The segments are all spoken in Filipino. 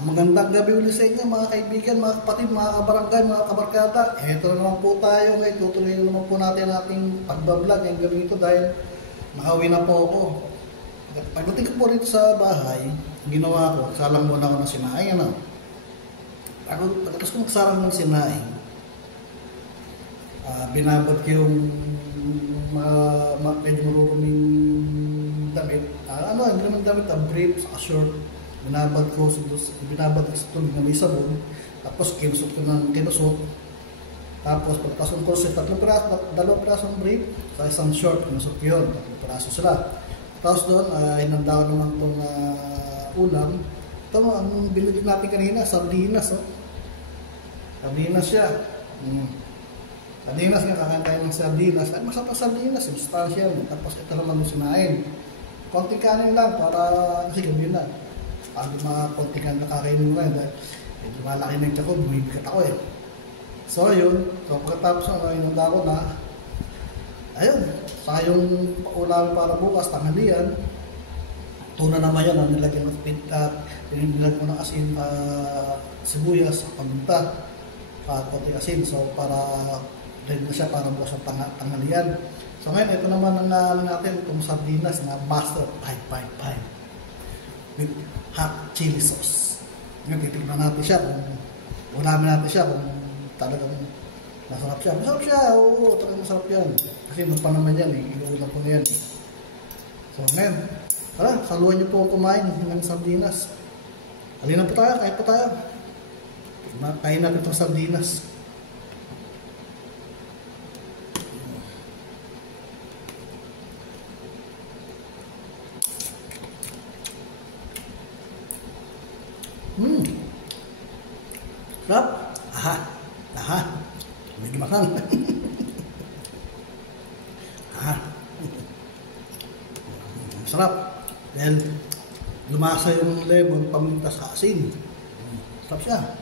Magandang gabi ulit sa inyo mga kaibigan, mga kapatid, mga kabarangay, mga kabarkada. Ito na naman po tayo ngayon. Tutuloy na naman po natin ang ating pagbablog ngayong gabi ito dahil nakauwi na po ako. Pagdating ko po rito sa bahay, ginawa ko, salang muna ako ng sinaing. Pagkatapos ko magsalang ng sinaing, binabad ko yung medyo maruruming damit. Hindi naman damit, brief, short. Binabad ko sa tubig na may sabon. Tapos kinusot ko ng kinusot. Tapos pagpasok ko sa dalawang pirasong brief sa isang short, kinusot ko yun. Tatlong piraso sila. Tapos doon, hinanda ko naman itong ulam. Ito ang binili natin kanina, sardinas. Sardinas siya. Sardinas nga, kakain ng sardinas. Ay, masarap ang sardinas, substantial. Tapos ito naman yung sinain. Konting kanin lang para kasi gabi na. Mga konting kanin na kakainin mo rin. Medyo malaki na yung tiyak ko, bumibigat ako eh. So yun, so pagkatapos hinanda ko na, ayun, saka yung ulam para bukas, tanghalian. Tuna naman yan, nilagyan ng pinilagyan ko ng asin, sibuyas, paminta, konting asin. So para ready na siya para bukas ang tanghalian. So ngayon, ito naman ang natin, itong sardinas na master 555 with hot chili sauce. Ngayon, titignan natin siya kung ulamin natin siya kung talagang masarap siya. Masarap siya, oo, talagang masarap yan. Kasi nung pa naman yan, inuulam ko na yan. So ngayon, tara, saluhan niyo po kumain ng sardinas. Halina po tayo, kahit po tayo. Kain natin itong sardinas. Sarap. Aha. Medyo mahal. Sarap. Dahil lumasa yung lemon, paminta sa asin. Sarap siya. Sarap.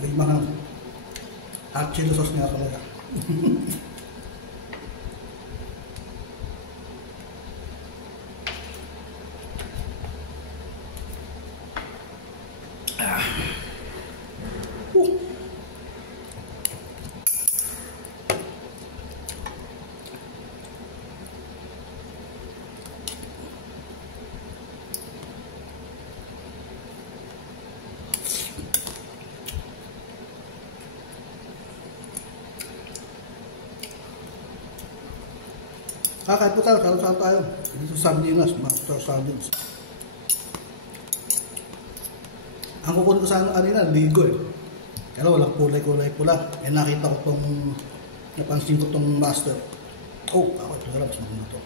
May mga hot chili sauce nga talaga. Kahit po tayo, saan tayo? Dito sa sardinas, master sardines. Ang kukunin ko sa kanina, ligo eh. Kaya walang kulay-kulay pula. Eh nakita ko itong, napansin ko itong master. Oh, ako ito, harap sa mga ito.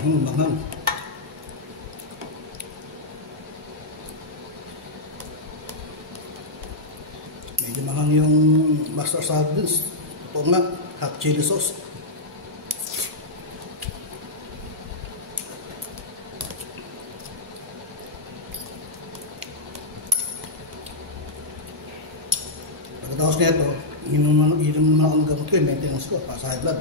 Mahal. Medyo mahal yung master sardines. Ito nga, hot chili sauce. Pagkatapos nito, inom na ang gamot ko, maintenance ko, para sa high blood.